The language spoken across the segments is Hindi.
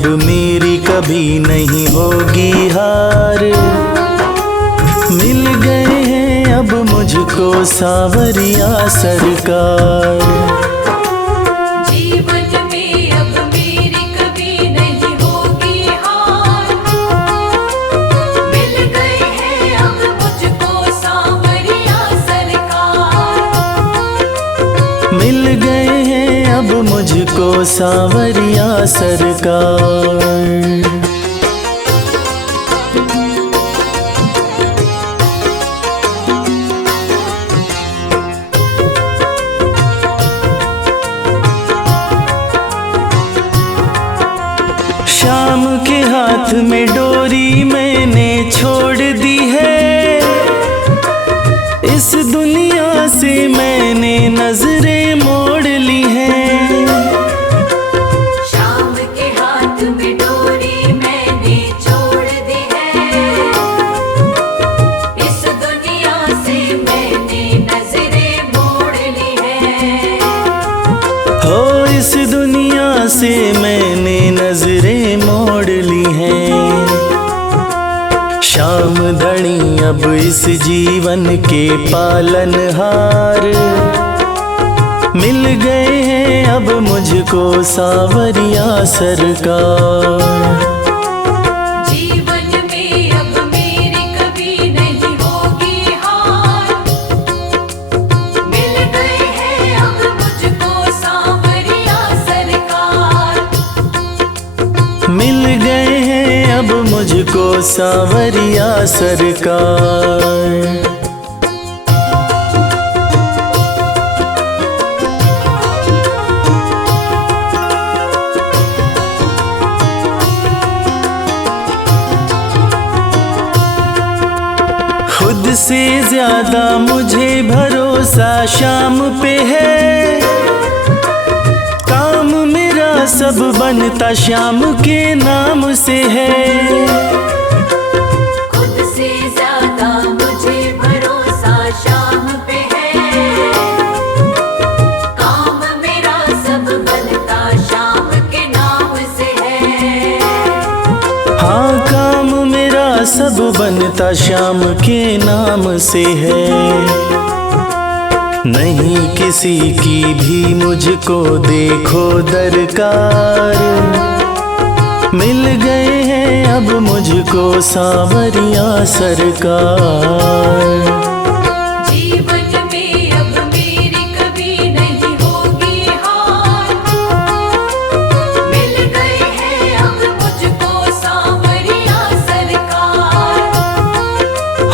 अब मेरी कभी नहीं होगी हार। मिल गए हैं अब मुझको सांवरिया सरकार। जीवन में अब मेरी कभी नहीं होगी हार। मिल गए हैं अब मुझको सांवरिया सरकार। मिल गए हैं अब मुझको सांवरिया सरकार। शाम के हाथ में डोरी मैंने छोड़ दी है। इस दुनिया से मैंने नजरें मोड़ ली हैं। शाम के हाथ में डोरी मैंने छोड़ दी है। इस दुनिया से मैंने नजरें मोड़ ली है। हो इस दुनिया से मैंने नजरें मोड़ ली हैं। शाम धनी अब इस जीवन के पालनहार। मिल गए हैं अब मुझको सांवरिया सरकार। जीवन में अब मेरी कभी नहीं होगी हार। मिल गए हैं अब मुझको सांवरिया सरकार। मिल गए हैं अब मुझको सांवरिया सरकार। खुद से ज्यादा मुझे भरोसा शाम पे है। काम मेरा सब बनता शाम के नाम से है। खुद से ज्यादा मुझे भरोसा शाम पे है। काम मेरा सब बनता शाम के नाम से है। हाँ काम मेरा सब बनता शाम के नाम से है। नहीं किसी की भी मुझको देखो दरकार। मिल गए हैं अब मुझको सांवरिया सरकार। जीवन में अब मेरी कभी नहीं होगी हार। मिल गए हैं अब मुझको सांवरिया सरकार।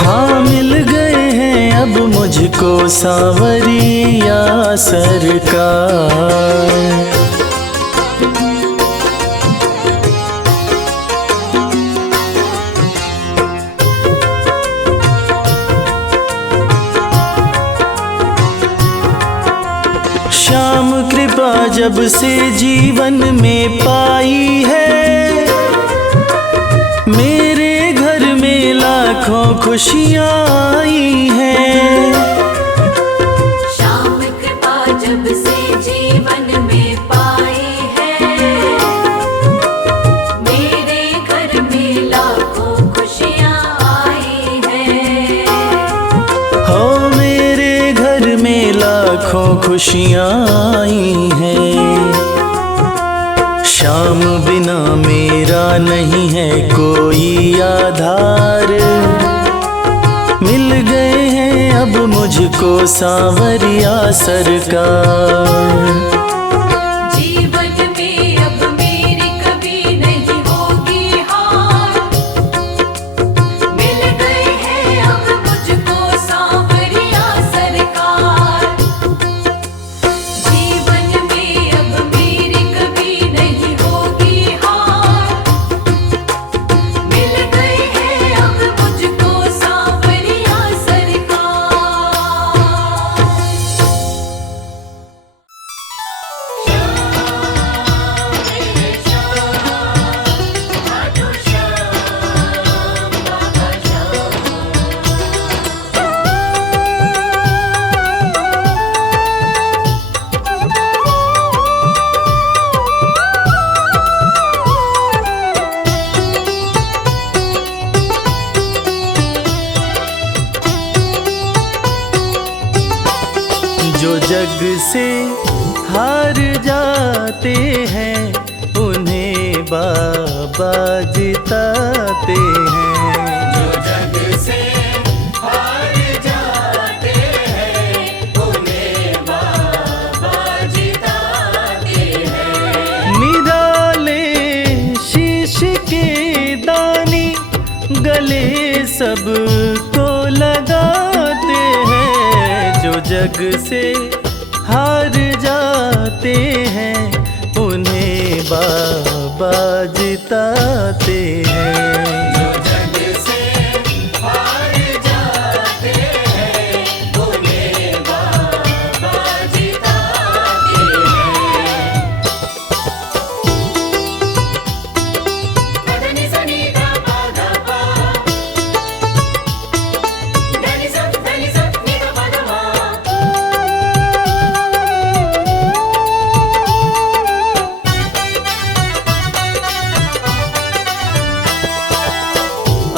हाँ मिल गए हैं अब मुझको सांवरिया सरकार। श्याम कृपा जब से जीवन में पाई है। मेरे घर में लाखों खुशियाँ आई हैं। श्याम कृपा जब से जीवन में पाई है। मेरे घर में लाखों खुशियाँ आई हैं। हो मेरे घर में लाखों खुशियाँ आई हैं। शाम बिना मेरा नहीं है कोई आधार। मिल गए हैं अब मुझको सांवरिया सरकार। जीवन में अब मेरी कभी नहीं होगी हार। मिल गए हैं अब मुझको सांवरिया सरकार। जीवन में अब मेरी कभी नहीं होगी हार। मिल गए हैं अब मुझको सांवरिया सरकार। जग से हार जाते हैं उन्हें बाबा जिताते हैं। जो जग से हार जाते हैं उन्हें बाबा जिताते हैं। निराले शीश के दानी गले सबको लगाते हैं। जो जग से हार जाते हैं उन्हें बाबा जिताते हैं। जो जग से हार जाते हैं उन्हें बाबा जिताते हैं। पदनि सनि धा पा धा पा, धनि सा नि धा पा धा मा।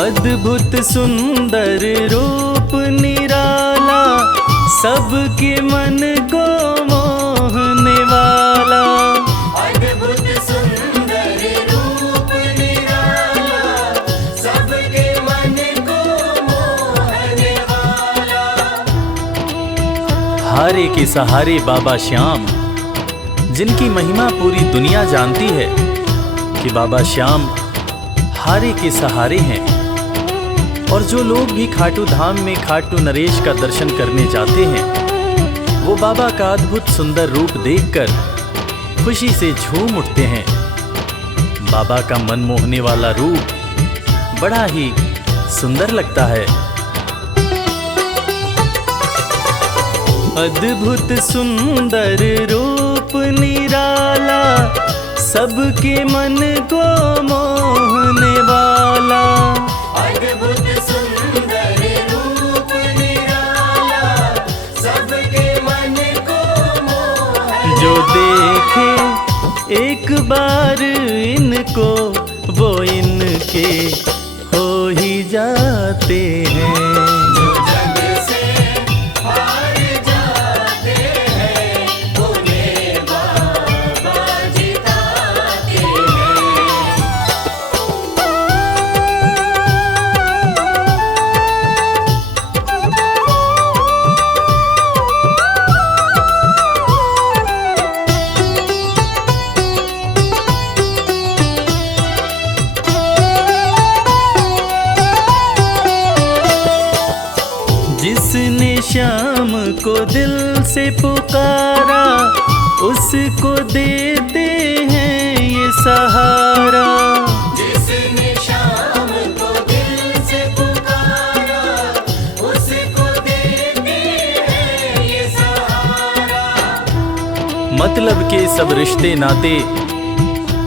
अद्भुत सुंदर रूप निराला सबके मन को मोहने वाला। अद्भुत सुंदर रूप निराला सबके मन को मोहने वाला। हारे के सहारे बाबा श्याम, जिनकी महिमा पूरी दुनिया जानती है कि बाबा श्याम हारे के सहारे हैं। और जो लोग भी खाटू धाम में खाटू नरेश का दर्शन करने जाते हैं वो बाबा का अद्भुत सुंदर रूप देखकर खुशी से झूम उठते हैं। बाबा का मन मोहने वाला रूप बड़ा ही सुंदर लगता है। अद्भुत सुंदर रूप निराला सबके मन को मोहने वाला। अद्भुत सुंदर रूप निराला सबके मन को मोहने। जो देखे एक बार इनको वो इनके हो ही जाते हैं। जो जग से हार जाते हैं उन्हें बाबा जिताते हैं। जिसने श्याम को दिल से पुकारा उसको देते हैं ये सहारा। जिसने शाम को दिल से पुकारा उसको देते हैं ये सहारा। मतलब के सब रिश्ते नाते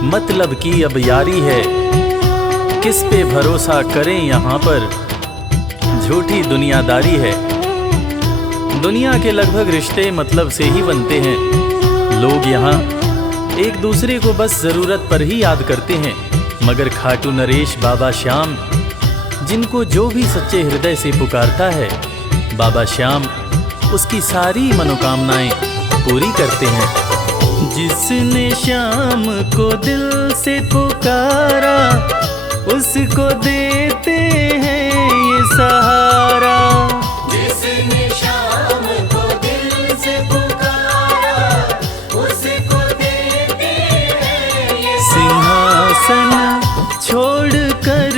मतलब की अब यारी है। किस पे भरोसा करें यहाँ पर झूठी दुनियादारी है। दुनिया के लगभग रिश्ते मतलब से ही बनते हैं। लोग यहाँ एक दूसरे को बस जरूरत पर ही याद करते हैं, मगर खाटू नरेश बाबा श्याम जिनको जो भी सच्चे हृदय से पुकारता है बाबा श्याम उसकी सारी मनोकामनाएं पूरी करते हैं। जिसने श्याम को दिल से पुकारा उसको देते हैं ये सहारा। जिसने शाम को दिल से पुकारा उसको देते हैं ये सिंहासन छोड़कर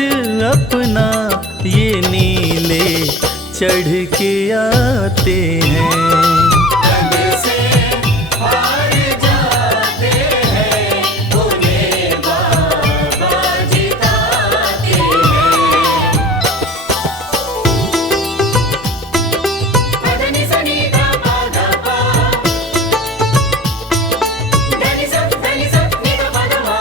अपना ये नीले चढ़ के आते हैं। जग से हार जाते हैं उन्हें बाबा जिताते हैं। पदनि सनि धा पा धा पा, धनि सा नि धा पा धा मा।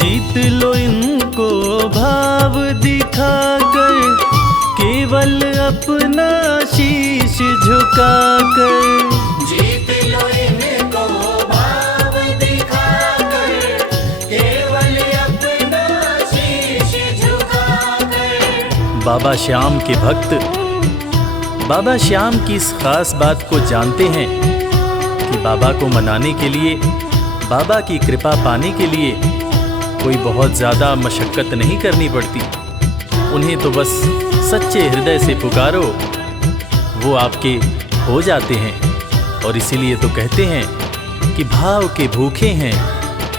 जीत लो इनको भाव दिखाकर केवल अपना शीश झुकाकर। जीत लो इनको भाव दिखाकर केवल बाबा श्याम के भक्त बाबा श्याम की इस खास बात को जानते हैं कि बाबा को मनाने के लिए, बाबा की कृपा पाने के लिए कोई बहुत ज़्यादा मशक्क़त नहीं करनी पड़ती। उन्हें तो बस सच्चे हृदय से पुकारो, वो आपके हो जाते हैं। और इसीलिए तो कहते हैं कि भाव के भूखे हैं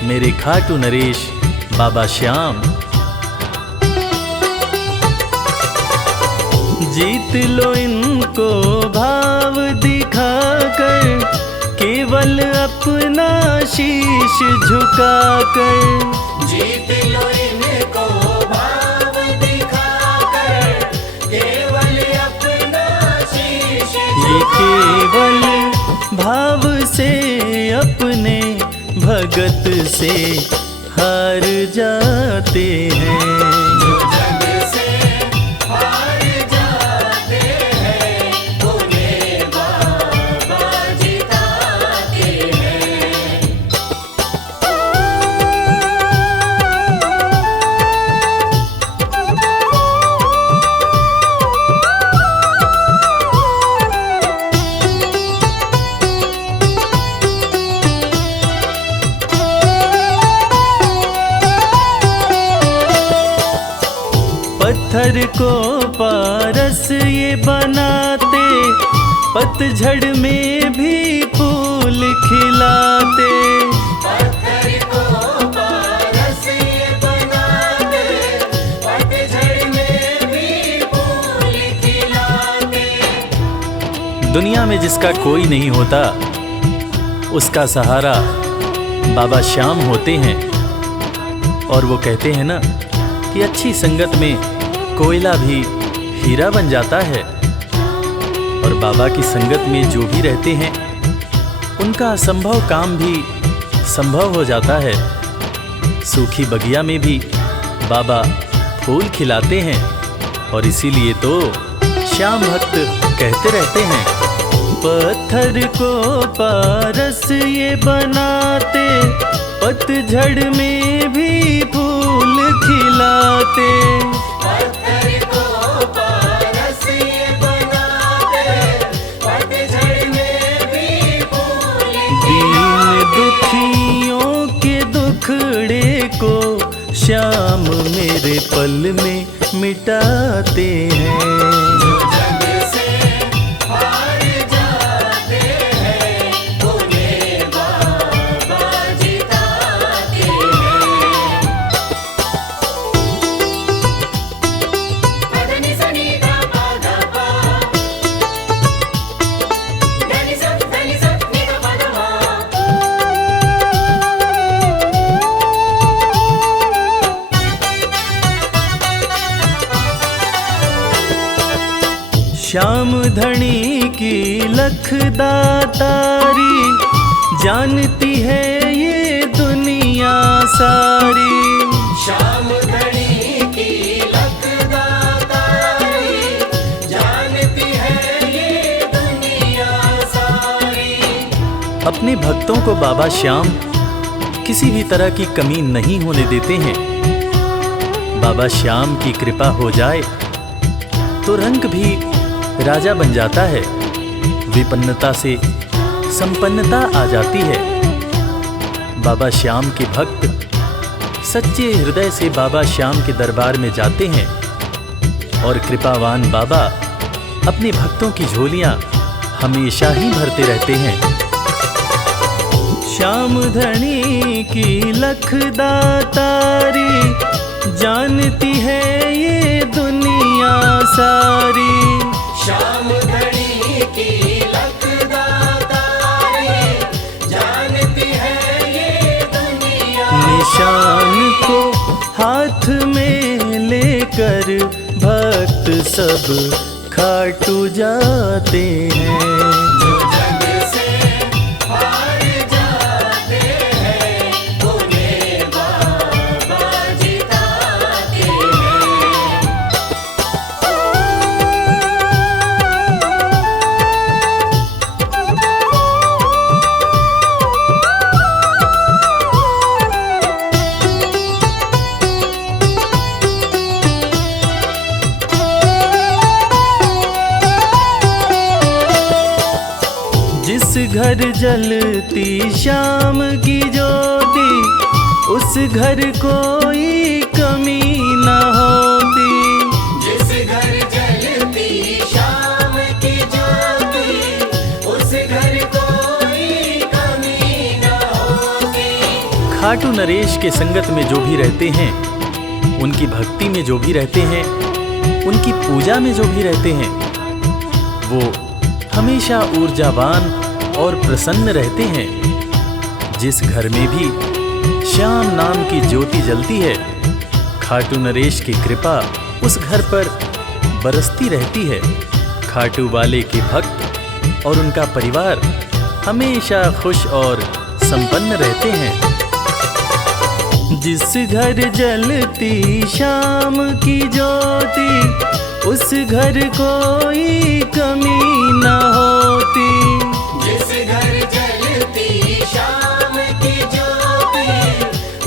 मेरे खाटू नरेश बाबा श्याम। जीत लो इनको भाव दिखाकर, केवल अपना शीश झुकाकर। जीत लो इनको भाव दिखाकर, केवल अपना शीश ये केवल भाव से अपने भगत से हार जाते हैं। जो जग से हार जाते हैं, उन्हें बाबा जिताते हैं। पत्थर को पारस ये बनाते, पतझड़ में भी फूल खिलाते। पत्थर को पारस ये बनाते, पतझड़ में भी फूल खिलाते। दुनिया में जिसका कोई नहीं होता, उसका सहारा बाबा श्याम होते हैं। और वो कहते हैं ना कि अच्छी संगत में कोयला भी हीरा बन जाता है। और बाबा की संगत में जो भी रहते हैं, उनका असंभव काम भी संभव हो जाता है। सूखी बगिया में भी बाबा फूल खिलाते हैं। और इसीलिए तो श्याम भक्त कहते रहते हैं, पत्थर को पारस ये बनाते, पतझड़ में भी फूल खिलाते। पत्थर को पारस ये बनाते, पतझड़ में भी फूल दीन दुखियों के दुखड़े को श्याम मेरे पल में मिटाते हैं। जो जग से हार जाते हैं, उन्हें बाबा जिताते हैं। पदनि सनि धा पा धा पा, धनि सा नि धा पा धा मा। श्याम धनी की लखदातारी, जानती है ये दुनिया सारी। श्याम धनी की लखदातारी, जानती है ये दुनिया सारी। अपने भक्तों को बाबा श्याम किसी भी तरह की कमी नहीं होने देते हैं। बाबा श्याम की कृपा हो जाए तो रंग भी राजा बन जाता है। विपन्नता से संपन्नता आ जाती है। बाबा श्याम के भक्त सच्चे हृदय से बाबा श्याम के दरबार में जाते हैं। और कृपावान बाबा अपने भक्तों की झोलियां हमेशा ही भरते रहते हैं। श्याम धनी की लखदातारी, जानती है ये दुनिया सारी। श्याम धनी की लखदातारी, जानती है ये दुनिया। निशान को हाथ में लेकर भक्त सब खाटू जाते हैं। जो जग से हार जाते हैं, उन्हें बाबा जिताते हैं। घर जलती शाम की ज्योति, उस घर कोई कमी न होती। जिस घर जलती शाम की ज्योति, उस घर कोई कमी न होती। खाटू नरेश के संगत में जो भी रहते हैं, उनकी भक्ति में जो भी रहते हैं, उनकी पूजा में जो भी रहते हैं, वो हमेशा ऊर्जावान और प्रसन्न रहते हैं। जिस घर में भी श्याम नाम की ज्योति जलती है, खाटू नरेश की कृपा उस घर पर बरसती रहती है। खाटू वाले के भक्त और उनका परिवार हमेशा खुश और संपन्न रहते हैं। जिस घर जलती शाम की ज्योति, उस घर कोई कमी न होती। जिस घर जलती शाम की ज्योति,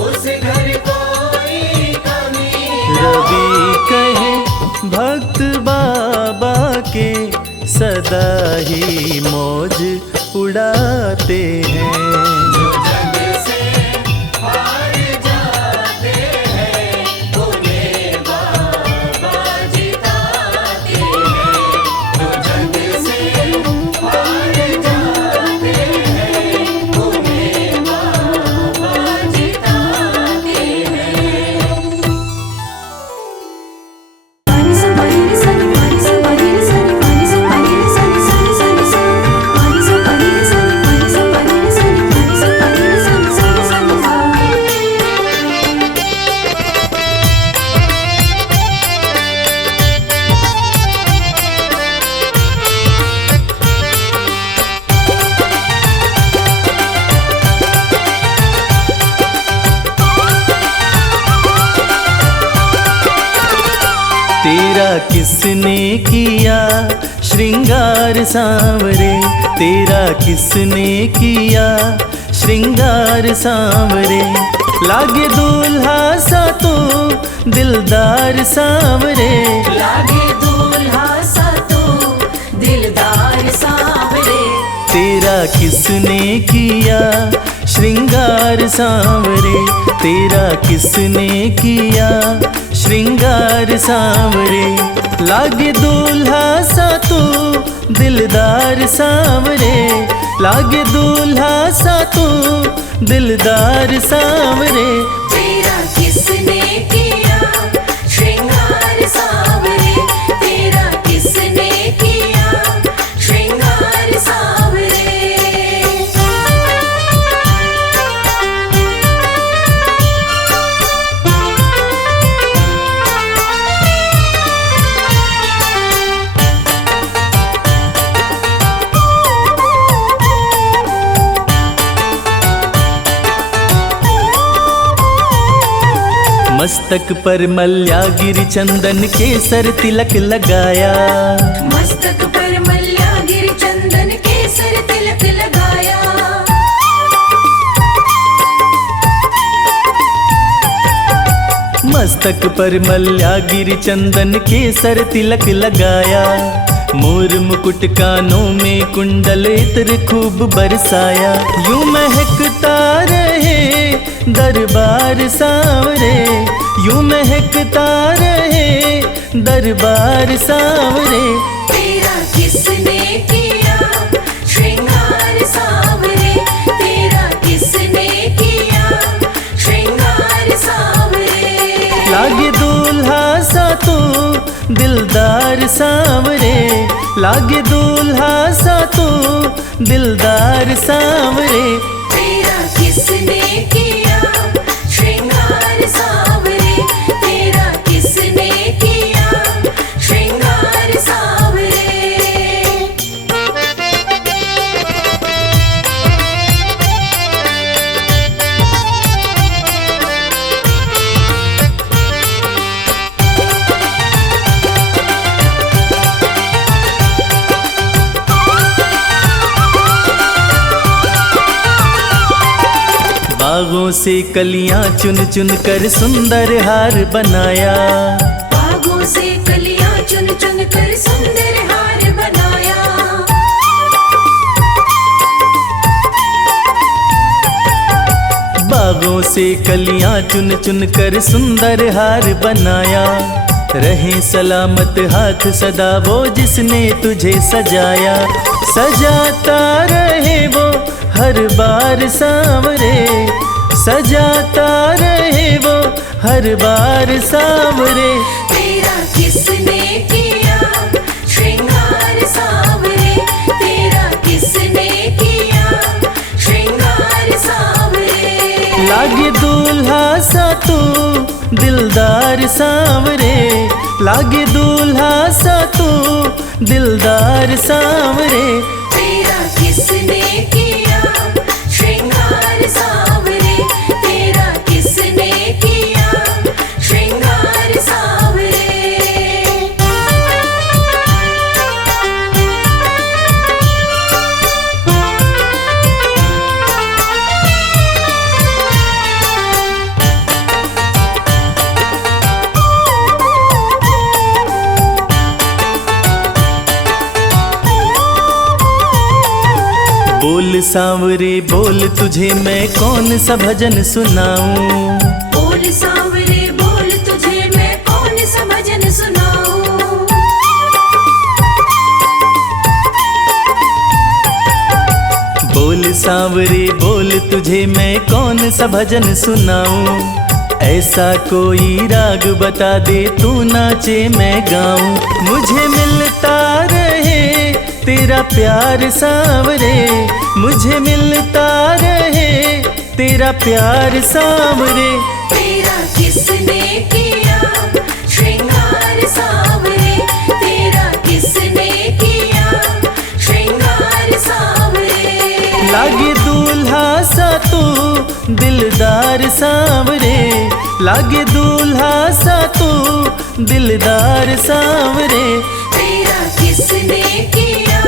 उस घर कोई कमी न रवि कहे भक्त बाबा के, सदा ही मौज उड़ाते हैं। जो जग से हार जाते हैं, उन्हें बाबा जिताते हैं। जो जग से हार जाते हैं, उन्हें बाबा जिताते हैं। तेरा किसने किया श्रृंगार सांवरे, तेरा किसने किया श्रृंगार सांवरे। लागे दूल्हा सा तो दिलदार सांवरे, लागे दूल्हा सा तो दिलदार सांवरे। तेरा किसने किया श्रृंगार सांवरे, तेरा किसने किया श्रृंगार सांवरे। लागे दूल्हा सा तो दिलदार सांवरे, लागे दूल्हा सा तो दिलदार सांवरे। तेरा किसने किया श्रृंगार सांवरे, तेरा किसने किया श्रृंगार सांवरे। मस्तक पर मल्यागिरी चंदन केसर तिलक लगाया, मस्तक पर मल्यागिरी चंदन केसर तिलक लगाया। मस्तक पर मल्यागिरी चंदन केसर तिलक लगाया। मोर मुकुट कानों में कुंडल इत्र खूब बरसाया। यूं महकता रहे दरबार सांवरे, यूं महकता रहे दरबार सांवरे। तेरा किसने किया श्रृंगार सांवरे, तेरा किसने किया श्रृंगार सांवरे। लागे दूल्हा सा तो दिलदार सांवरे, लागे दूल्हा सा तो दिलदार सांवरे। तेरा किसने किया श्रृंगार सांवरे, तेरा किसने किया श्रृंगार सांवरे। बागों से कलियां चुन चुन कर सुंदर हार बनाया। बागों से कलियां चुन चुन कर सुंदर हार बनाया। से कलियां चुन चुन कर सुंदर हार बनाया। रहे सलामत हाथ सदा वो जिसने तुझे सजाया। सजाता रहे वो हर बार सांवरे, सजाता रहे वो हर बार सांवरे। तेरा किसने किया श्रृंगार सांवरे, तेरा किसने किया श्रृंगार सांवरे। लागे दूल्हा सा तू दिलदार सांवरे, लागे दूल्हा सा तू दिलदार सांवरे। तेरा किसने किया श्रृंगार सांवरे, तेरा किसने किया श्रृंगार सांवरे। बोल सांवरे बोल तुझे मैं कौन सा भजन सुनाऊं। बोल सांवरे बोल तुझे मैं कौन सा भजन सुनाऊं। बोल सांवरे बोल तुझे मैं कौन सा भजन सुनाऊं। ऐसा कोई राग बता दे तू नाचे मैं गाऊं। मुझे मिलता रहे तेरा प्यार सांवरे, मुझे मिलता रहे तेरा प्यार सांवरे। तेरा किसने किया श्रृंगार सांवरे, तेरा किसने किया श्रृंगार सांवरे। लागे दूल्हा सा तू दिलदार सांवरे, लागे दूल्हा सा तू दिलदार सांवरे। तेरा किसने किया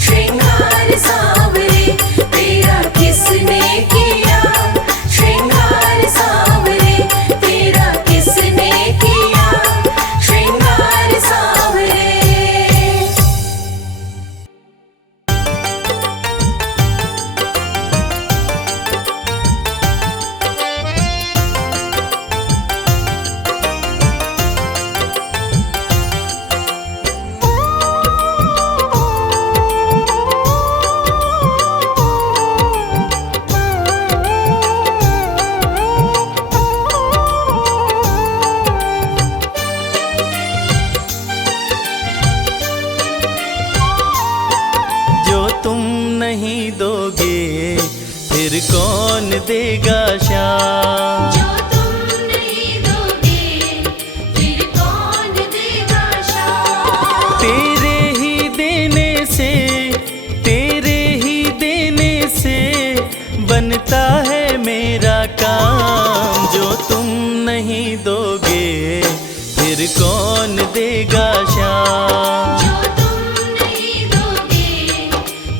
श्रृंगार सांवरे, तेरा किसने किया श्रृंगार सांवरे, तेरा किसने किया श्रृंगार सांवरे। फिर कौन देगा शाम। जो तुम नहीं दोगे फिर कौन देगा शाम। तेरे ही देने से, तेरे ही देने से बनता है मेरा काम। जो तुम नहीं दोगे फिर कौन देगा शाम। जो तुम नहीं दोगे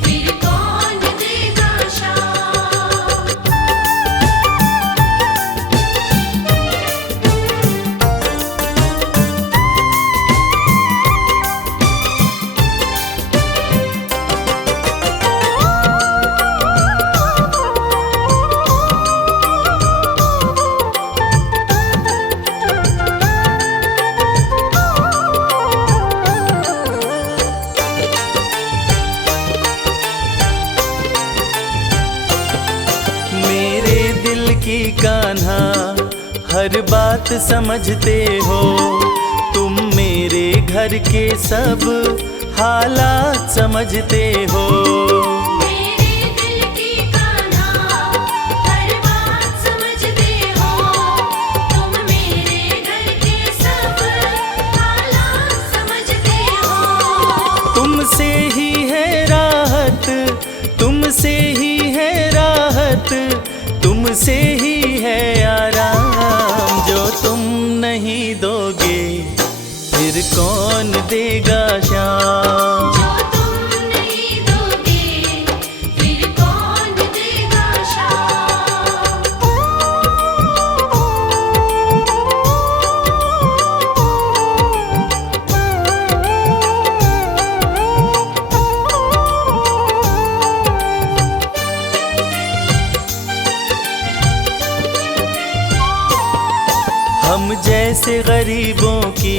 फिर कौन देगा शाम। मेरे दिल की कान्हा हर बात समझते हो। तुम मेरे घर के सब हालात समझते हो। मेरे दिल की कान्हा हर बात समझते हो। तुम मेरे घर के सब हालात समझते हो। तुमसे ही है राहत, तुमसे ही है राहत, तुमसे ही है आराम। जो तुम नहीं दोगे फिर कौन देगा शाम। जो तुम नहीं दोगे फिर कौन देगा शाम। जैसे गरीबों की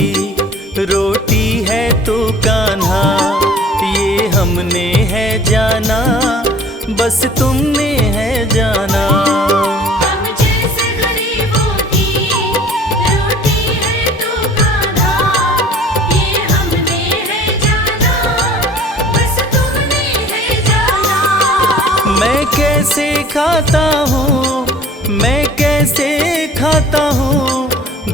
रोटी है तू कान्हा, ये हमने है जाना, बस तुमने है जाना। हम जैसे गरीबों की रोटी है तू कान्हा, ये हमने है जाना, बस तुमने है जाना। मैं कैसे खाता हूँ, मैं कैसे खाता हूँ,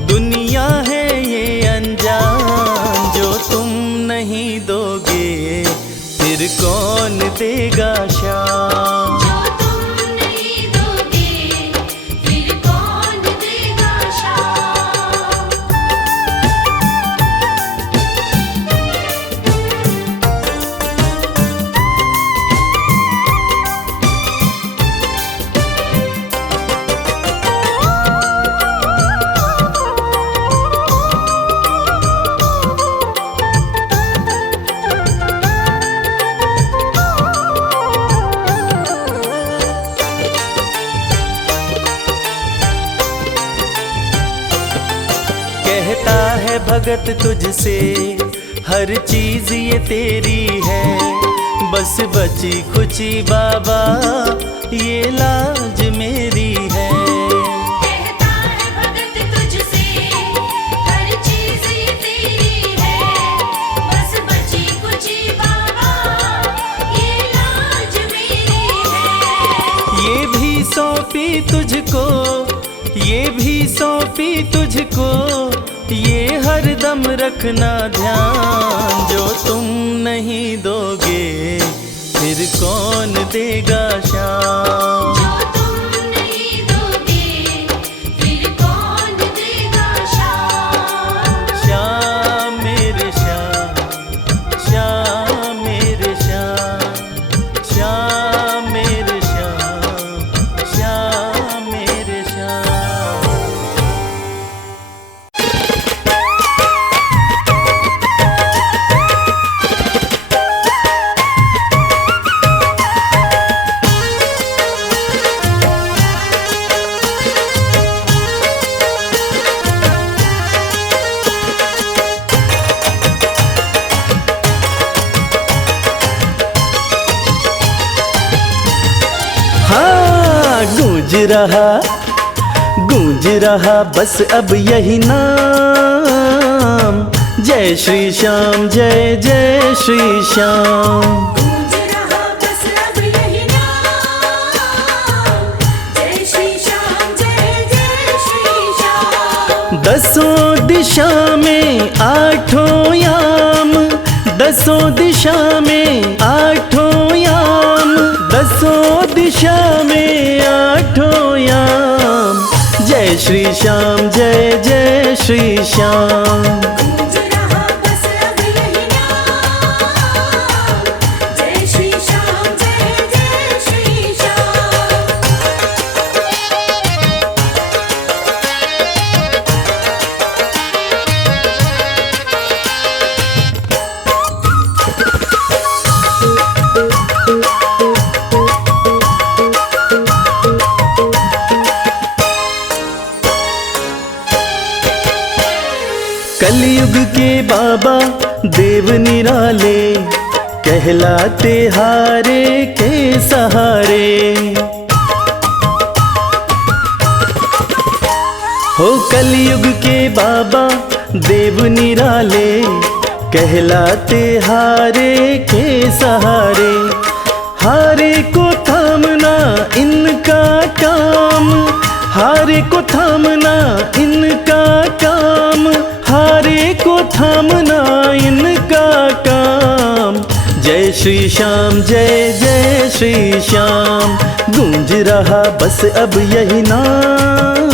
दुनिया है ये अनजान। जो तुम नहीं दोगे फिर कौन देगा शाम। जो तुम नहीं दोगे फिर कौन देगा शाम। कहता है भगत तुझसे हर चीज ये तेरी है, बस बची खुची बाबा ये लाज मेरी है। कहता है भगत तुझसे हर चीज ये तेरी है, बस बची कुची बाबा ये लाज मेरी है। ये भी सौंपी तुझको, ये भी सौंपी तुझको, ये हरदम रखना ध्यान। जो तुम नहीं दोगे फिर कौन देगा शाम। जो तुम नहीं दोगे फिर कौन देगा शाम। श्याम मेरे श्याम, श्याम मेरे श्याम, श्याम मेरे श्याम, श्याम मेरे श्याम। हाँ गूंज रहा बस अब यही नाम, जय श्री श्याम, जय जय श्री श्याम। गूंज रहा बस अब यही नाम, जय श्री श्याम, जय जय श्री श्याम। दसों दिशा में आठों याम, दसों दिशा में आठों याम, दसों दिशा में आठों याम, जय श्री श्याम, जय जय श्री श्याम। गूंज रहा बस अब यही नाम, जय श्री श्याम, जय जय श्री श्याम। कलयुग के बाबा देव निराले, कहलाते हारे के सहारे। हो कलयुग के बाबा देव निराले, कहलाते हारे के सहारे। हारे को थामना इनका काम, हारे को थामना इनका काम, हारे को थामना इनका काम। जय श्री श्याम, जय जय श्री श्याम। गूंज रहा बस अब यही नाम,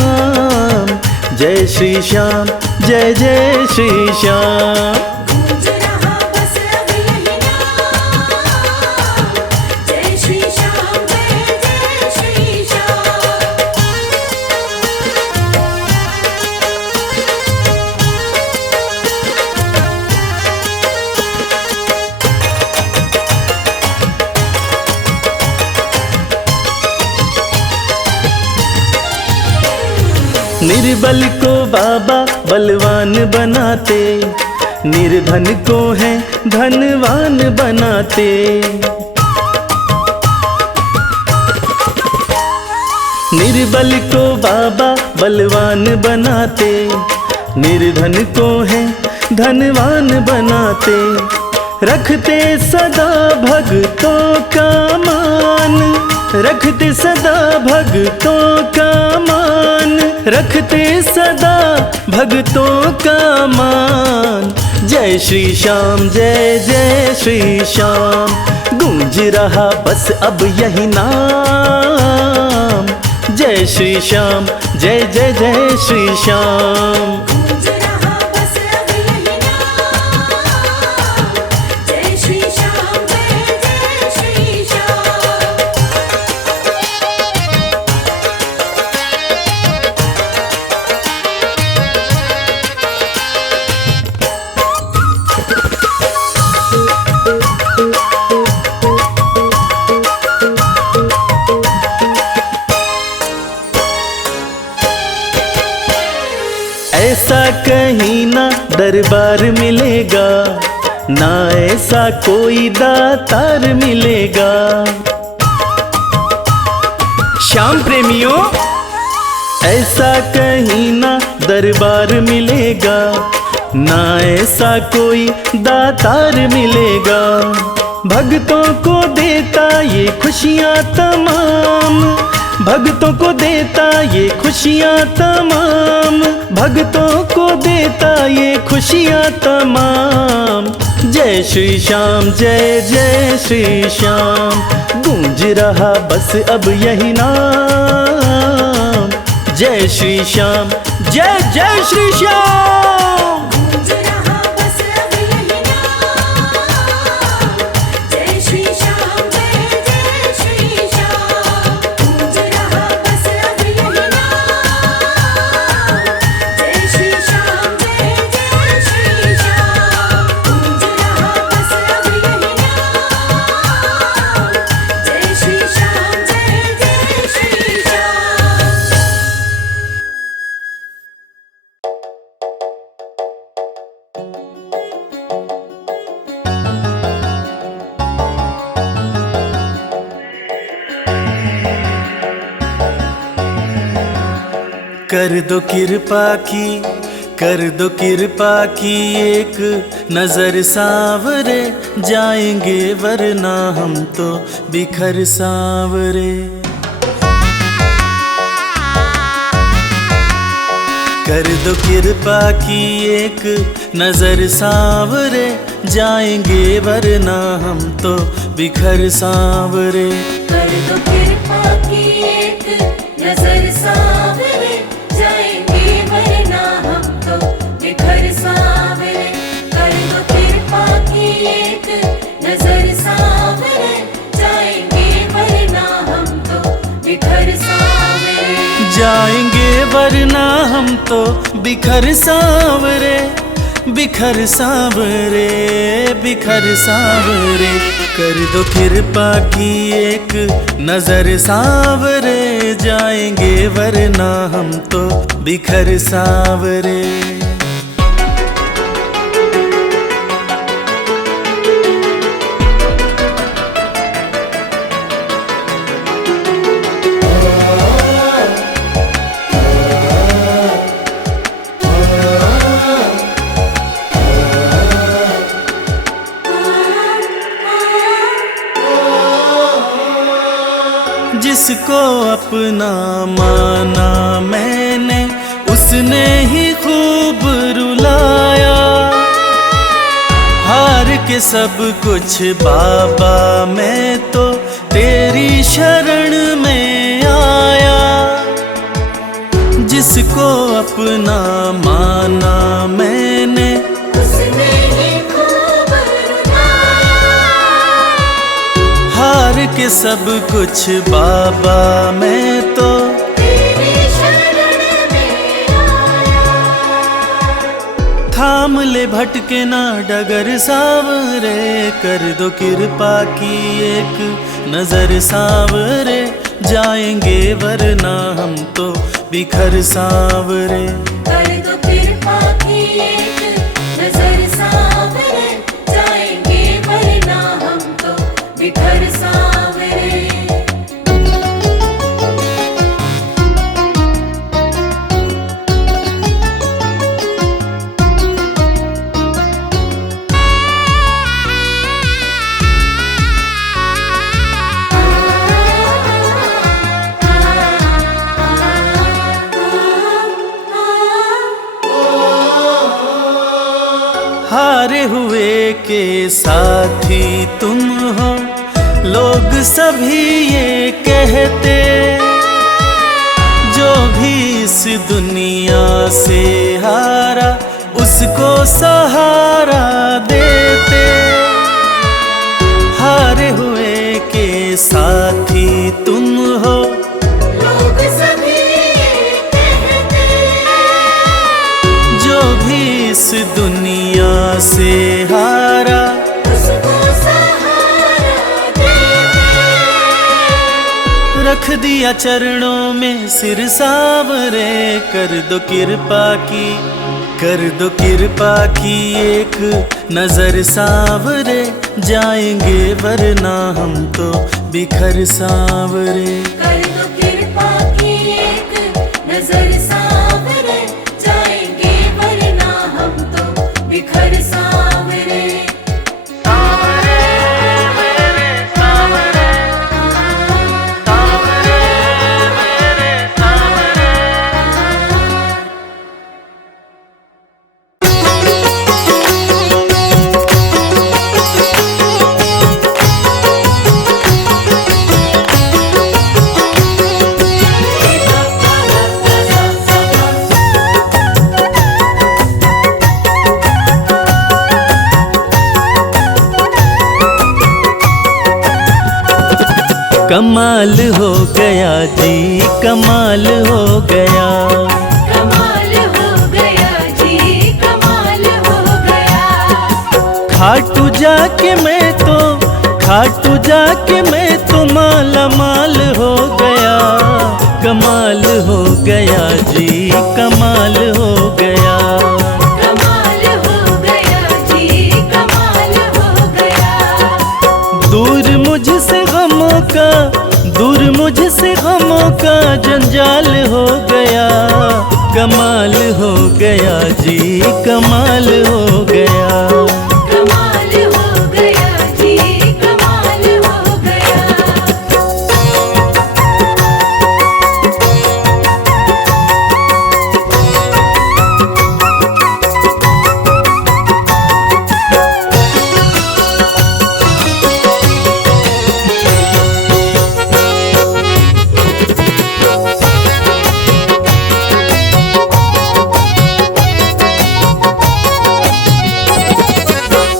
जय श्री श्याम, जय जय श्री श्याम। गूंज रहा बस अब यही नाम, जय श्री श्याम, जय जय श्री श्याम। निर्बल को बाबा बलवान बनाते, निर्धन को है धनवान बनाते। निर्बल को बाबा बलवान बनाते, निर्धन को है धनवान बनाते। रखते सदा भक्तों का मान, रखते सदा भक्तों का मान, रखते सदा भक्तों का मान। जय श्री श्याम जय जय श्री श्याम, गूंज रहा बस अब यही नाम। जय श्री श्याम जय जय जय श्री श्याम। गूंज रहा बस अब यही नाम। जय श्री श्याम जय जय श्री श्याम। ऐसा कहीं ना दरबार मिलेगा, ना ऐसा कोई दातार मिलेगा। श्याम प्रेमियों, ऐसा कहीं ना दरबार मिलेगा, ना ऐसा कोई दातार मिलेगा। भक्तों को देता ये खुशियाँ तमाम, भक्तों को देता ये खुशियाँ तमाम, भक्तों को देता ये खुशियाँ तमाम। जय श्री श्याम जय जय श्री श्याम, गूंज रहा बस अब यही नाम। जय श्री श्याम जय जय श्री श्याम। गूंज रहा बस अब यही नाम। जय श्री श्याम जय जय श्री श्याम। गूंज रहा बस अब यही नाम। जय श्री श्याम जय जय श्री श्याम। गूंज रहा बस अब यही नाम। जय श्री श्याम जय जय श्री श्याम। कर दो कृपा की, कर दो कृपा की, एक नजर सावरे जाएंगे वरना हम तो बिखर सावरे। कर दो कृपा की, एक नजर सावरे जाएंगे वरना हम तो बिखर सावरे। कर दो कृपा की एक नजर सावरे जाएंगे वरना हम तो बिखर सावरे। कर दो कृपा की एक नजर सावरे जाएंगे वरना हम तो बिखर सावरे। जाएंगे वरना हम तो बिखर सावरे, बिखर सावरे, बिखर सावरे। कर दो कृपा की एक नजर सावरे जाएंगे वरना हम तो बिखर सावरे। जिसको अपना माना मैंने, उसने ही खूब रुलाया। हार के सब कुछ बाबा मैं तो तेरी शरण में आया। जिसको अपना माना मैंने, उसने ही खूब रुलाया। हार के सब कुछ बाबा मैं तो तेरी शरण में आया। थाम ले भटके ना डगर सावरे। कर दो कृपा की एक नजर सावरे जाएंगे वरना हम तो बिखर सांवरे। कर दो कृपा की एक नजर सांवरे, जाएंगे वरना हम तो बिखर सांवरे। हारे हुए के साथी तुम हो, लोग सभी ये कहते, जो भी इस दुनिया से हारा उसको सहारा देते। हारे हुए के साथी तुम हो, लोग सभी ये कहते, जो भी इस दुनिया से हारा उसको सहारा देते। रख दिया चरणों में सिर सांवरे, कर दो कृपा की, कर दो कृपा की एक नजर सांवरे, जाएंगे वरना हम तो बिखर सांवरे। कर दो कृपा की एक नजर सांवरे, जाएंगे वरना हम तो बिखर सांवरे। कमाल हो गया जी, कमाल हो गया, कमाल हो गया जी, कमाल हो गया। खाटू जाके मैं तो, खाटू जाके मैं तो माला माल हो गया। कमाल हो गया जी, कमाल हो गया, कमाल हो गया जी, कमाल हो गया। दूर मुझसे गमों का, दूर मुझसे गमों का जंजाल हो गया। कमाल हो गया जी, कमाल हो गया, कमाल हो गया जी, कमाल हो गया।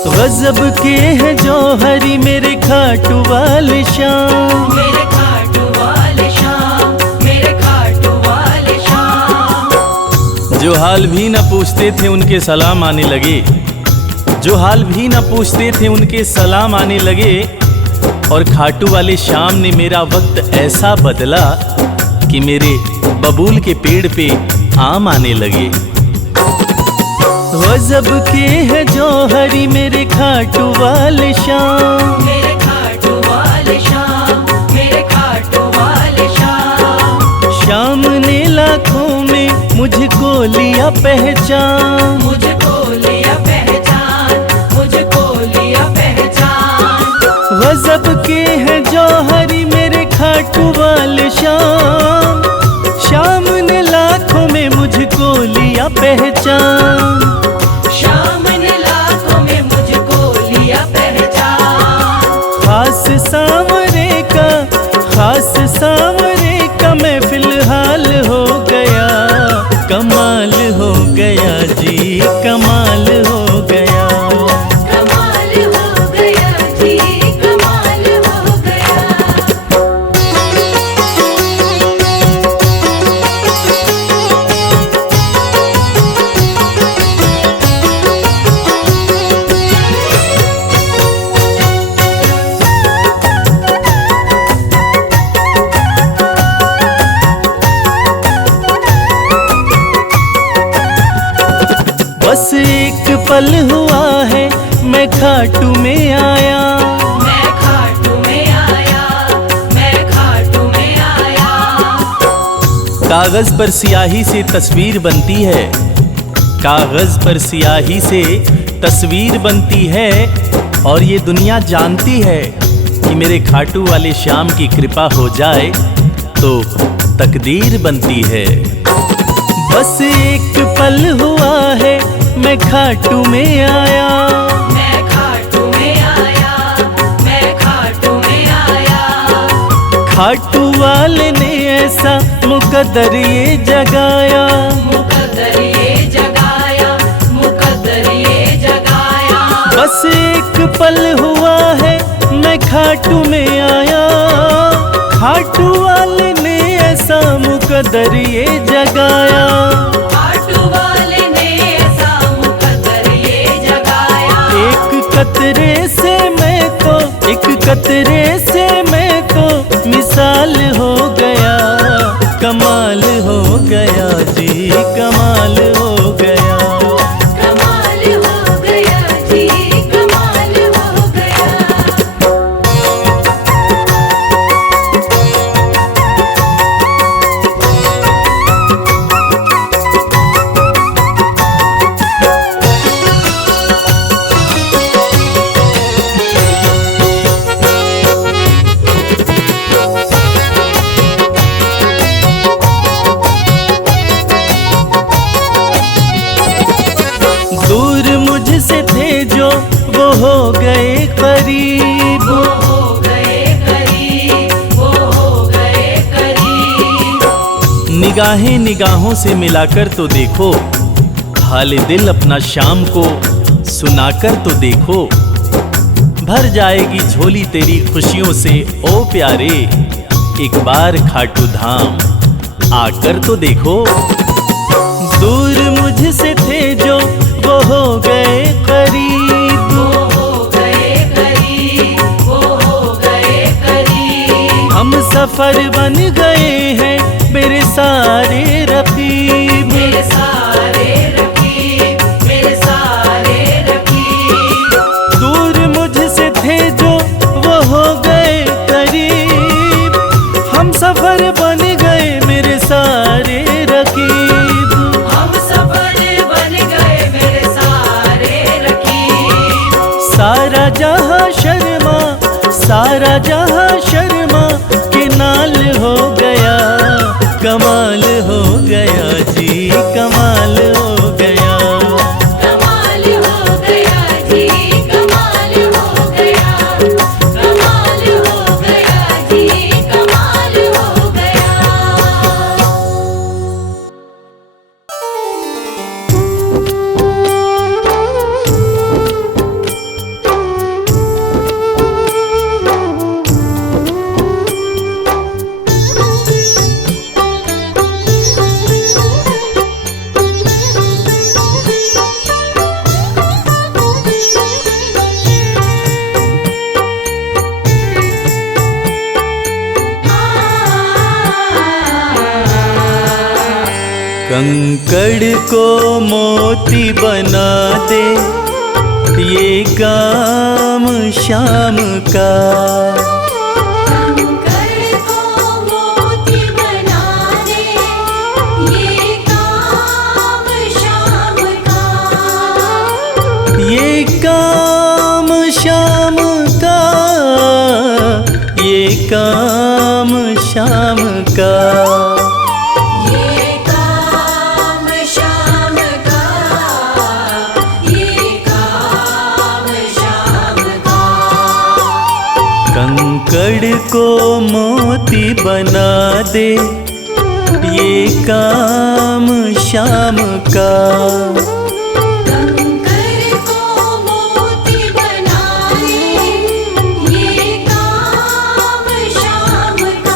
गजब के हैं जौहरी मेरे खाटू वाले शाम, मेरे खाटू वाले शाम, मेरे खाटू वाले शाम। जो हाल भी न पूछते थे उनके सलाम आने लगे, जो हाल भी न पूछते थे उनके सलाम आने लगे। और खाटू वाले शाम ने मेरा वक्त ऐसा बदला कि मेरे बबूल के पेड़ पे आम आने लगे। गजब के हैं जौहरी मेरे खाटू वाले शाम, मेरे खाटू वाले शाम, मेरे खाटू वाले शाम। शाम ने लाखों में मुझको लिया पहचान, मुझको लिया पहचान, मुझको लिया पहचान। गजब के हैं जौहरी मेरे खाटू वाले शाम, शाम ने लाखों में मुझको लिया पहचान। शाम ने लाखों में मुझको लिया पहचान। खास सांवरे का, खास सांवरे का मैं फिलहाल हो गया। कमाल हो गया जी, कमाल हो गया, कमाल हो गया जी, कमाल हो गया। पल हुआ है मैं खाटू में आया, मैं खाटू में आया, मैं खाटू में आया। कागज पर स्याही से तस्वीर बनती है, कागज पर स्याही से तस्वीर बनती है, और ये दुनिया जानती है कि मेरे खाटू वाले श्याम की कृपा हो जाए तो तकदीर बनती है। बस एक पल हुआ है मैं खाटू में आया, मैं खाटू में आया, मैं खाटू में आया। खाटू वाले ने ऐसा मुकद्दर ये जगाया, मुकद्दर ये जगाया, मुकद्दर ये जगाया। बस एक पल हुआ है मैं खाटू में आया, खाटू वाले ने ऐसा मुकद्दर ये जगाया। खाटू वाले ने ऐसा मुकद्दर ये जगाया। एक कतरे से मैं तो, एक कतरे से मैं तो मिसाल हो गया, कमाल हो गया जी, कमाल हो गया। कमाल हो गया जी, कमाल हो गया। दूर मुझसे थे जो वो हो गए करीब, वो हो गए करीब, वो हो गए करीब। निगाहें निगाहों से मिलाकर तो देखो, हाल दिल अपना शाम को सुनाकर तो देखो। भर जाएगी झोली तेरी खुशियों से ओ प्यारे, एक बार खाटू धाम आकर तो देखो। दूर मुझसे थे जो वो हो गए करीब, वो हो गए करीब, वो हो गए करीब। हम सफर बन गए हैं मेरे सारे रकीब, मेरे सारे रकीब, मेरे सारे रकीब। दूर मुझसे थे जो वो हो गए करीब, हम सफर बन गए मेरे सारे रकीब। हम सफर बन गए मेरे सारे रकीब। सारा जहां शर्मा, सारा जहां शर्मा के नाल हो गया, कमाल हो गया जी, कमाल हो गया। कमाल हो गया जी, कमाल हो गया। कमाल हो गया जी, कमाल हो गया। कंकड़ को मोती बना दे ये काम शाम का, कंकड़ को मोती बना दे ये काम शाम का। ये काम शाम का, ये काम शाम का। ये काम शाम का, ये काम शाम का। कंकड़ को मोती बना दे ये काम शाम का। कंकड़ को मोती बना दे ये काम शाम का।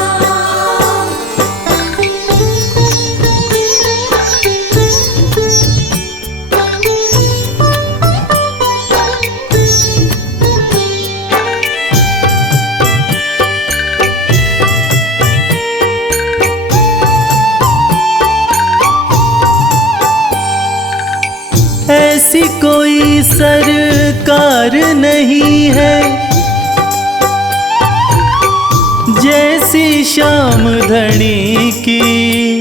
सरकार नहीं है, जैसी श्याम धनी की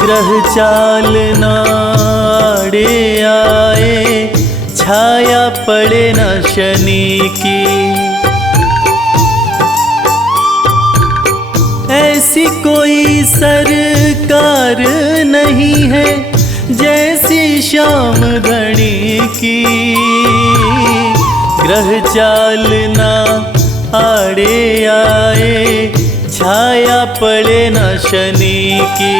ग्रह चाल नाड़े आए, छाया पड़े न शनि की। ऐसी कोई सरकार नहीं है, जैसी श्याम धनी की ग्रह चाल ना आड़े आए, छाया पड़े न शनि की।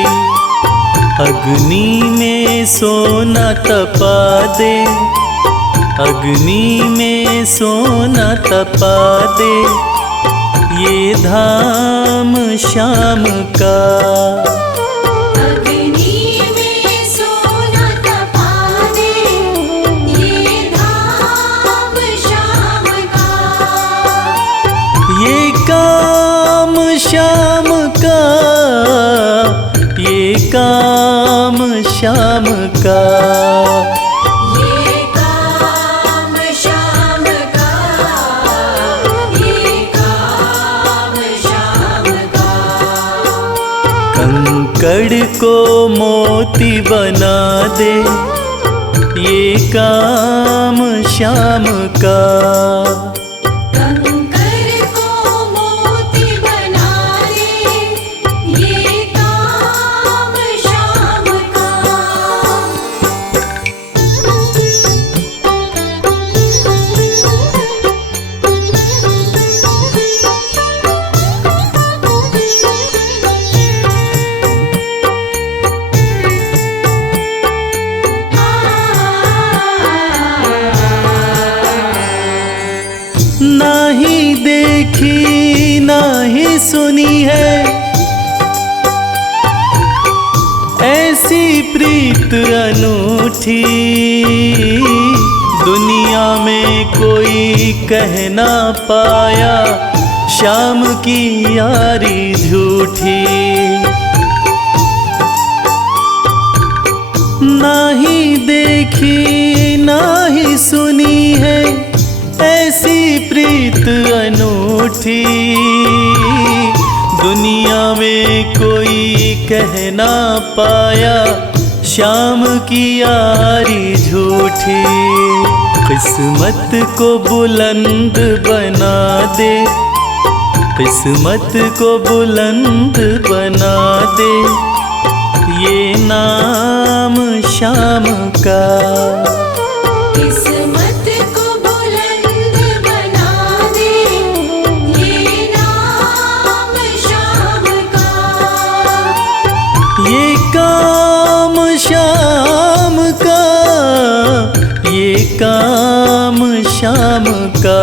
अग्नि में सोना तपा दे, अग्नि में सोना तपा दे, ये धाम श्याम का। अग्नि में सोना तपा दे, ये धाम श्याम का। ये काम श्याम का, ये काम श्याम का। ये काम श्याम का, ये काम श्याम का। कंकड़ को मोती बना दे, ये काम श्याम का। कंकर को मोती बना दे, ये काम श्याम का। नाही देखी नाही सुनी है, ऐसी प्रीत अनूठी, दुनिया में कोई कह ना पाया, श्याम की यारी झूठी। नाही देखी नाही सुनी है, ऐसी प्रीत अनूठी, दुनिया में कोई कह ना पाया, श्याम की यारी झूठी। किस्मत को बुलंद बना दे, किस्मत को बुलंद बना दे, ये नाम श्याम का। किस्मत को बुलंद बना दे, ये नाम श्याम का। ये काम श्याम का, ये काम श्याम का।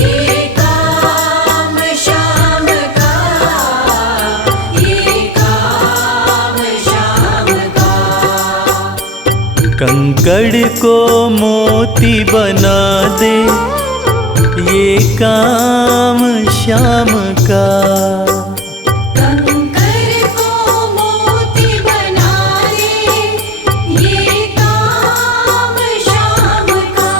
ये काम श्याम का, ये काम श्याम का। कंकड़ को मोती बना दे, ये काम श्याम का। कंकर को मोती बना दे, ये काम श्याम का।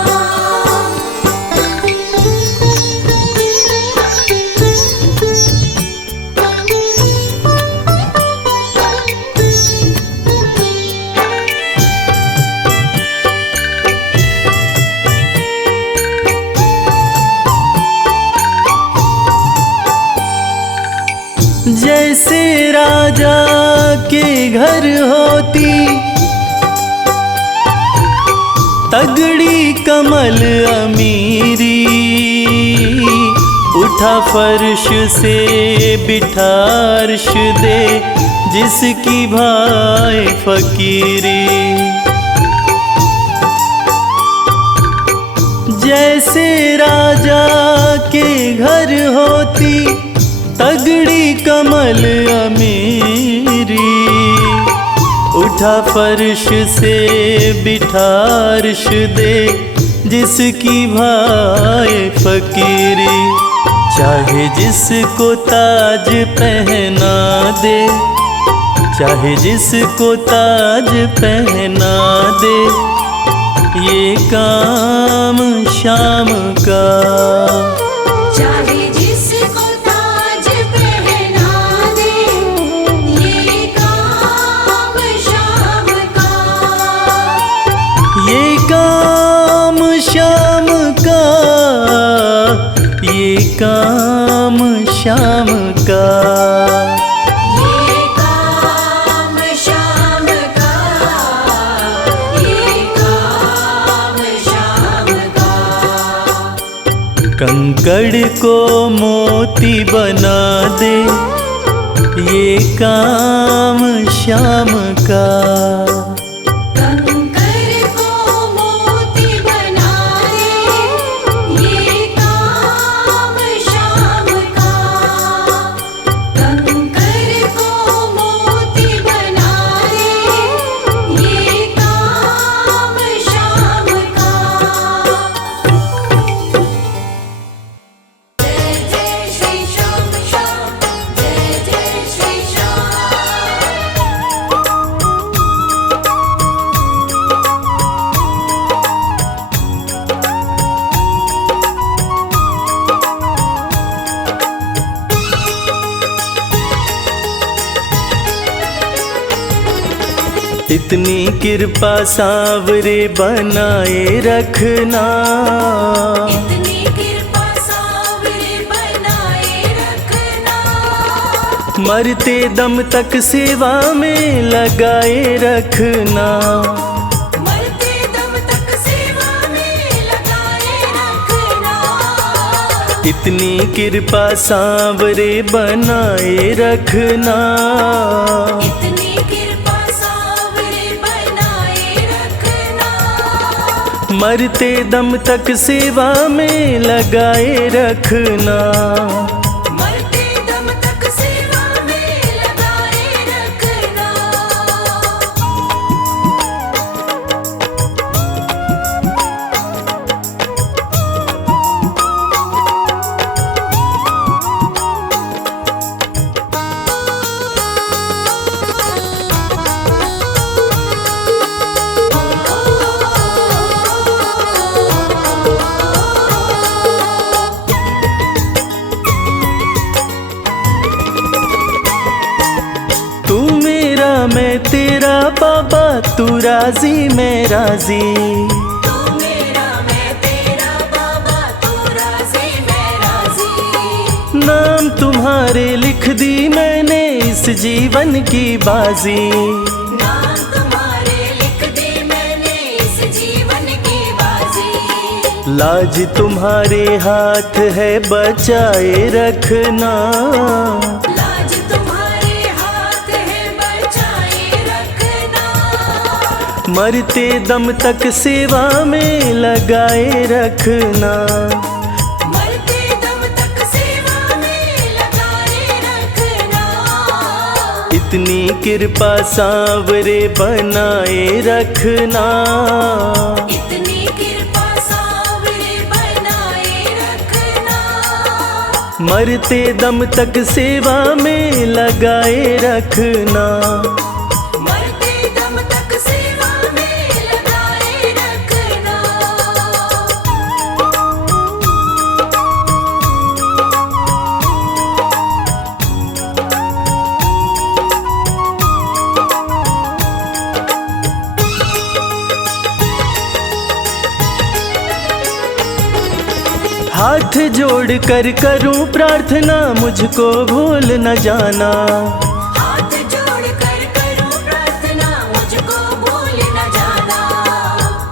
जैसे राजा के घर होती तगड़ी कमल अमीरी, उठा फर्श से बिठा अर्श दे, जिसकी भाई फकीरी। जैसे राजा के घर होती तगड़ी कमल अमीरी, उठा फर्श से बिठा अर्श दे, जिसकी भाई फकीरी। चाहे जिसको ताज पहना दे, चाहे जिसको ताज पहना दे, ये काम शाम का। चाहे जिसको ताज पहना दे, ये काम शाम का। ये काम शाम का, ये काम शाम का। ये काम शाम का, ये काम शाम का। कंकड़ को मोती बना दे, ये काम शाम का। कंकर को मोती बना दे, ये काम शाम का। कंकर को मोती बना दे, ये काम शाम का। जय जय श्री श्याम श्याम, जय जय श्री श्याम। इतनी कृपा सांवरे बनाए रखना, इतनी कृपा सांवरे बनाए रखना। मरते दम तक सेवा में लगाए रखना। मरते दम तक सेवा में लगाए रखना। इतनी कृपा सांवरे बनाए रखना। इतनी कृपा सांवरे बनाए रखना। मरते दम तक सेवा में लगाए रखना। मरते दम तक सेवा में लगाए रखना। तू मेरा मैं तेरा बाबा, तू राजी मैं राजी। तू मेरा मैं तेरा बाबा, तू राजी मैं राजी। नाम तुम्हारे लिख दी मैंने इस जीवन की बाजी। नाम तुम्हारे लिख दी मैंने इस जीवन की बाजी। लाज तुम्हारे हाथ है बचाए रखना। लाज तुम्हारे हाथ है बचाए रखना। मरते दम तक सेवा में लगाए रखना। मरते दम तक सेवा में लगाए रखना। इतनी कृपा सांवरे बनाए रखना। इतनी कृपा सांवरे बनाए रखना। मरते दम तक सेवा में लगाए रखना। मरते दम तक सेवा में लगाए रखना। हाथ जोड़ कर करूं प्रार्थना, मुझको भूल न जाना। हाथ जोड़ कर करूं प्रार्थना, मुझको भूल न जाना।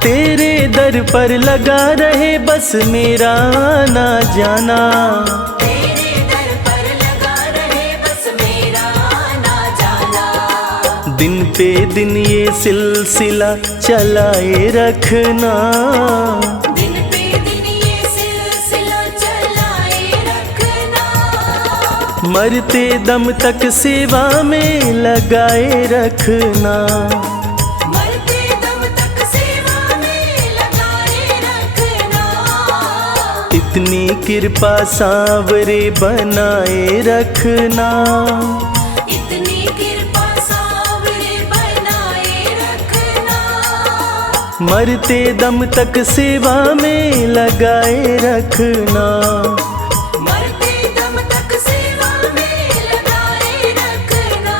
तेरे दर पर लगा रहे बस मेरा आना जाना। तेरे दर पर लगा रहे बस मेरा आना जाना। दिन पे दिन ये सिलसिला चलाए रखना। दिन पे दिन ये सिलसिला चलाए रखना। मरते दम तक सेवा में लगाए रखना। मरते दम तक सेवा में लगाए रखना। इतनी कृपा सांवरे बनाए रखना। इतनी कृपा सांवरे बनाए रखना। मरते दम तक सेवा में लगाए रखना। मरते दम तक सेवा में लगाए रखना।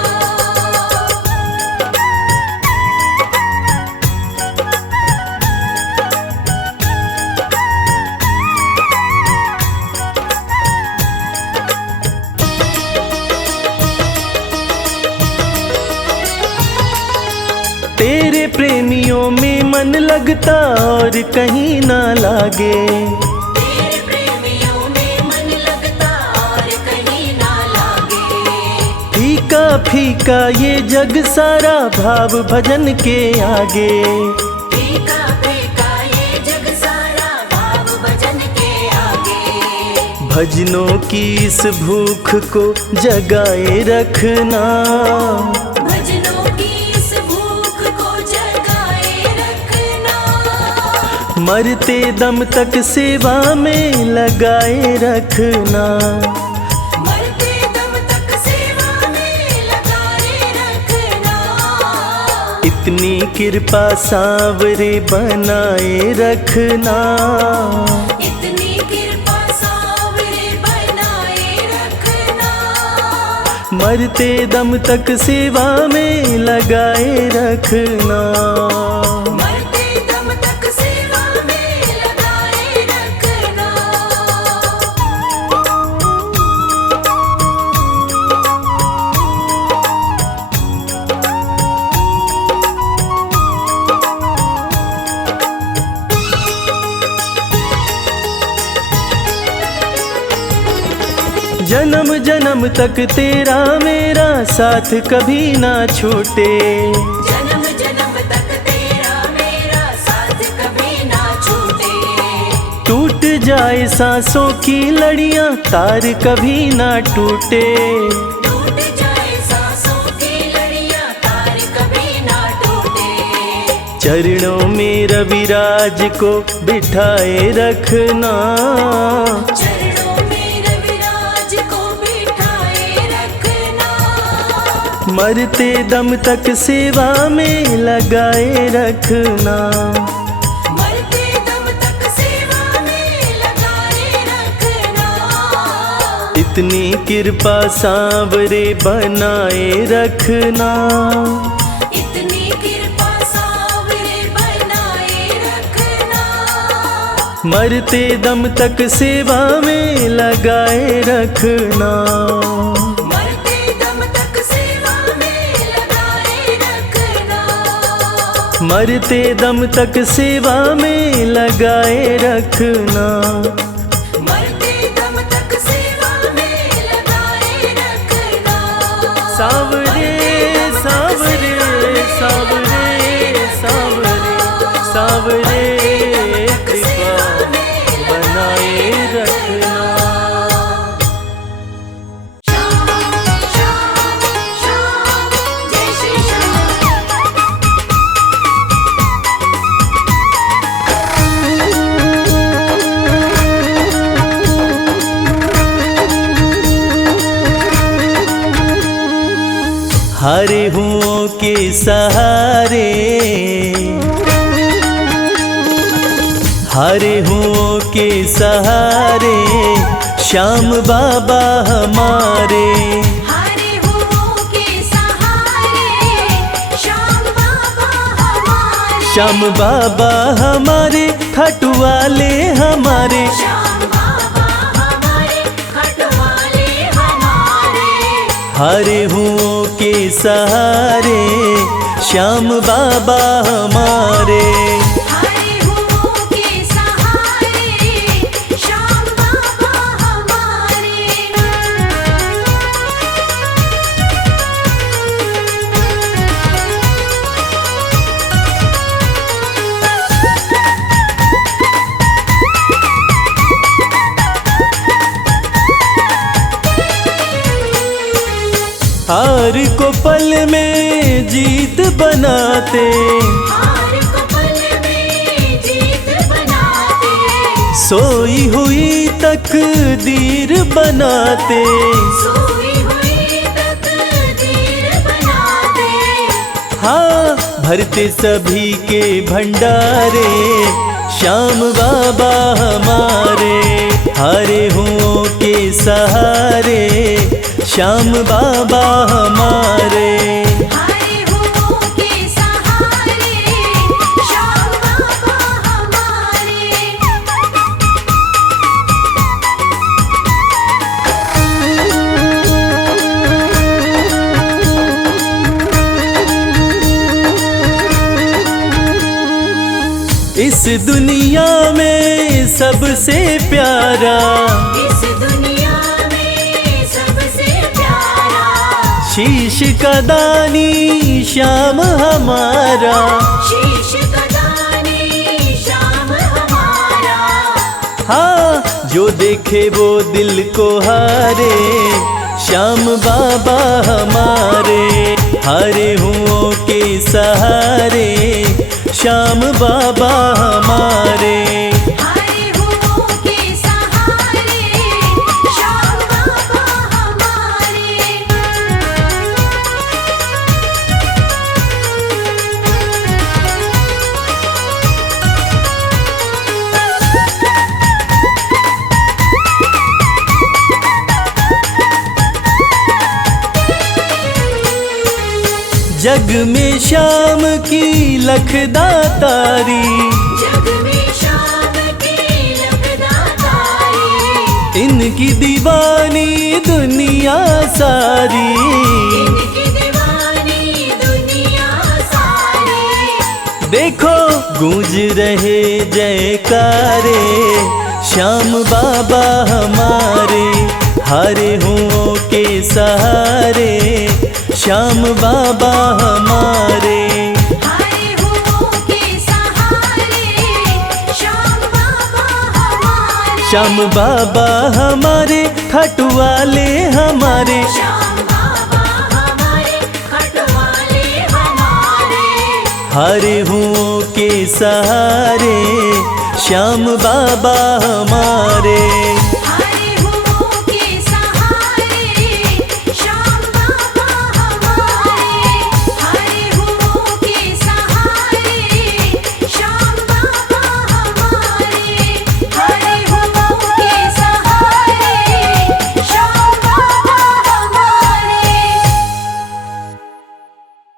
तेरे प्रेमियों में मन लगता और कहीं ना लागे। तेरे प्रेमियों में मन लगता और कहीं ना लागे। फीका फीका ये जग सारा भाव भजन के आगे। फीका फीका ये जग सारा भाव भजन के आगे। भजनों की इस भूख को जगाए रखना। भजनों की इस भूख को जगाए रखना। मरते दम तक सेवा में लगाए रखना। मरते दम तक सेवा में लगाए रखना। इतनी कृपा सांवरे बनाए रखना। इतनी कृपा सांवरे बनाए रखना। मरते दम तक सेवा में लगाए रखना। मरते दम तक सेवा में लगाए रखना। जन्म जन्म तक तेरा मेरा साथ कभी ना छूटे। जन्म जन्म तक तेरा मेरा साथ कभी ना छूटे। टूट जाए सांसों की लड़ियां तार कभी ना टूटे। टूट जाए सांसों की लड़ियां तार कभी ना टूटे। चरणों में रविराज को बिठाए रखना। चरणों में रविराज को बिठाए रखना। मरते दम तक सेवा में लगाए रखना। मरते दम तक सेवा में लगाए रखना। इतनी कृपा सांवरे बनाए रखना। इतनी कृपा सांवरे बनाए रखना। मरते दम तक सेवा में लगाए रखना। मरते दम तक सेवा में लगाए रखना। मरते दम तक सेवा में लगाए रखना। मरते दम तक सेवा में लगाए रखना। सांवरे सांवरे सांवरे सांवरे सांवरे कृपा बनाए रखना। श्याम श्याम श्याम जय श्री श्याम। हरे हुओं के सहारे। हरे हुओं के सहारे श्याम बाबा हमारे। हरे हुओं के सहारे श्याम बाबा हमारे। श्याम बाबा हमारे खाटू वाले हमारे। श्याम बाबा हमारे खटवाले हमारे। हरे हुओं के सहारे श्याम बाबा हमारे। हरे हुओं के सहारे श्याम बाबा हमारे। हार को पल में जीत बनाते। हार को पल में जीत बनाते। सोई हुई तकदीर बनाते। सोई हुई तकदीर बनाते। हाँ भरते सभी के भंडारे, श्याम बाबा हमारे। हारे हुओं के सहारे, श्याम बाबा हमारे। हारे हुओं के सहारे, श्याम बाबा हमारे। इस दुनिया में सबसे प्यारा, इस दुनिया में सबसे प्यारा, शीश का दानी श्याम हमारा। शीश का दानी श्याम हमारा। हाँ, जो देखे वो दिल को हारे, श्याम बाबा हमारे। हारे हुओं के सहारे, श्याम बाबा हमारे। हारे हुओं के सहारे, श्याम बाबा हमारे। जग में श्याम की लखदातारी, जग में श्याम की लखदातारी, इनकी दीवानी दुनिया सारी। इनकी दीवानी दुनिया सारी। देखो गूंज रहे जयकारे, श्याम बाबा हमारे। हारे हुओं के सहारे, श्याम बाबा हमारे। हारे हुओं के सहारे, श्याम बाबा हमारे। श्याम बाबा हमारे, खाटू वाले हमारे। श्याम बाबा हमारे, खटवाले हमारे। हारे हुओं के सहारे, श्याम बाबा हमारे।